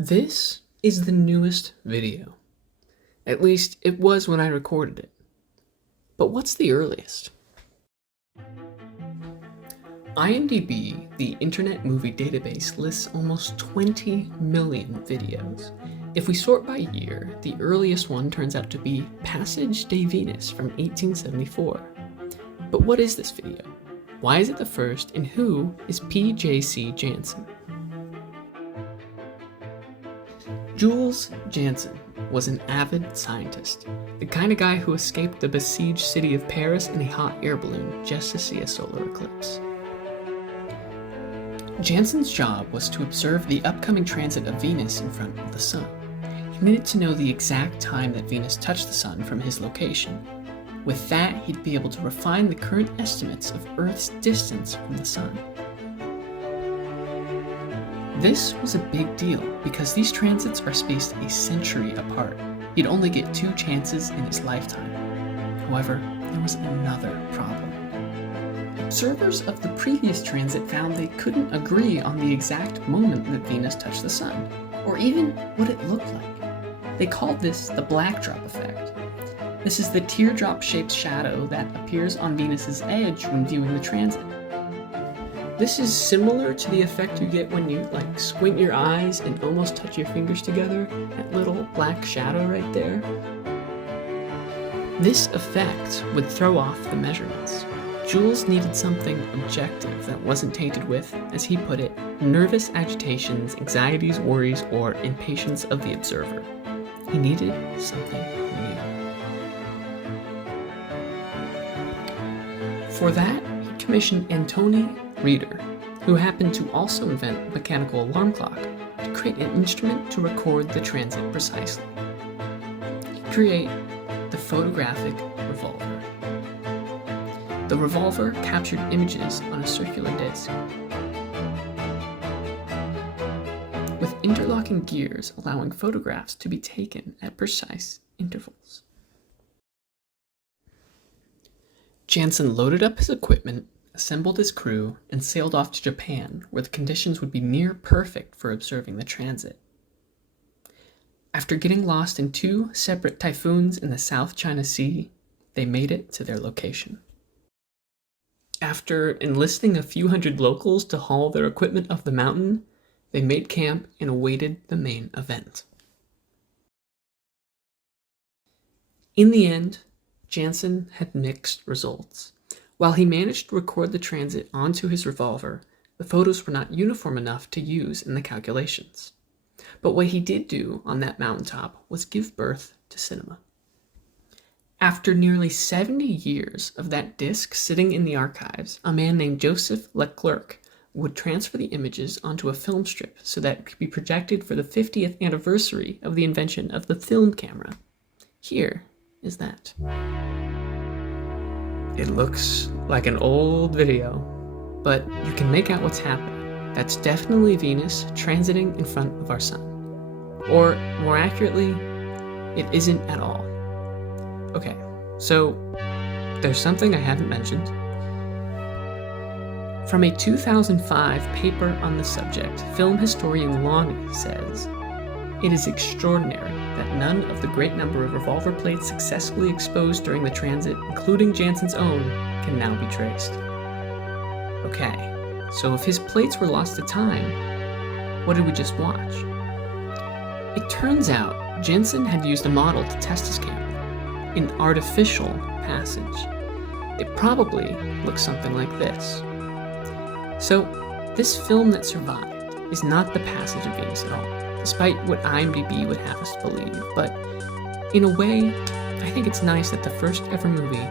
This is the newest video. At least it was when I recorded it. But what's the earliest? IMDb, the Internet Movie Database, lists almost 20 million videos. If we sort by year, the earliest one turns out to be Passage de Venus from 1874. But what is this video? Why is it the first, and who is P.J.C. Janssen? Jules Janssen was an avid scientist, the kind of guy who escaped the besieged city of Paris in a hot air balloon just to see a solar eclipse. Janssen's job was to observe the upcoming transit of Venus in front of the Sun. He needed to know the exact time that Venus touched the Sun from his location. With that, he'd be able to refine the current estimates of Earth's distance from the Sun. This was a big deal because these transits are spaced a century apart. He'd only get 2 chances in his lifetime. However, there was another problem. Observers of the previous transit found they couldn't agree on the exact moment that Venus touched the Sun, or even what it looked like. They called this the black drop effect. This is the teardrop-shaped shadow that appears on Venus's edge when viewing the transit. This is similar to the effect you get when you squint your eyes and almost touch your fingers together, that little black shadow right there. This effect would throw off the measurements. Jules needed something objective that wasn't tainted with, as he put it, nervous agitations, anxieties, worries, or impatience of the observer. He needed something new. For that, he commissioned Antoni Reader, who happened to also invent the mechanical alarm clock, to create an instrument to record the transit precisely. He'd create the photographic revolver. The revolver captured images on a circular disc, with interlocking gears allowing photographs to be taken at precise intervals. Janssen loaded up his equipment, assembled his crew, and sailed off to Japan, where the conditions would be near perfect for observing the transit. After getting lost in 2 separate typhoons in the South China Sea, they made it to their location. After enlisting a few hundred locals to haul their equipment up the mountain, they made camp and awaited the main event. In the end, Janssen had mixed results. While he managed to record the transit onto his revolver, the photos were not uniform enough to use in the calculations. But what he did do on that mountaintop was give birth to cinema. After nearly 70 years of that disc sitting in the archives, a man named Joseph Leclerc would transfer the images onto a film strip so that it could be projected for the 50th anniversary of the invention of the film camera. Here is that. It looks like an old video, but you can make out what's happening. That's definitely Venus transiting in front of our Sun. Or, more accurately, it isn't at all. Okay, so there's something I haven't mentioned. From a 2005 paper on the subject, film historian Lonnie says, "It is extraordinary that none of the great number of revolver plates successfully exposed during the transit, including Janssen's own, can now be traced." Okay, so if his plates were lost to time, what did we just watch? It turns out Janssen had used a model to test his camera, an artificial passage. It probably looks something like this. So, this film that survived is not the passage of Venus at all, despite what IMDb would have us believe, but in a way, I think it's nice that the first ever movie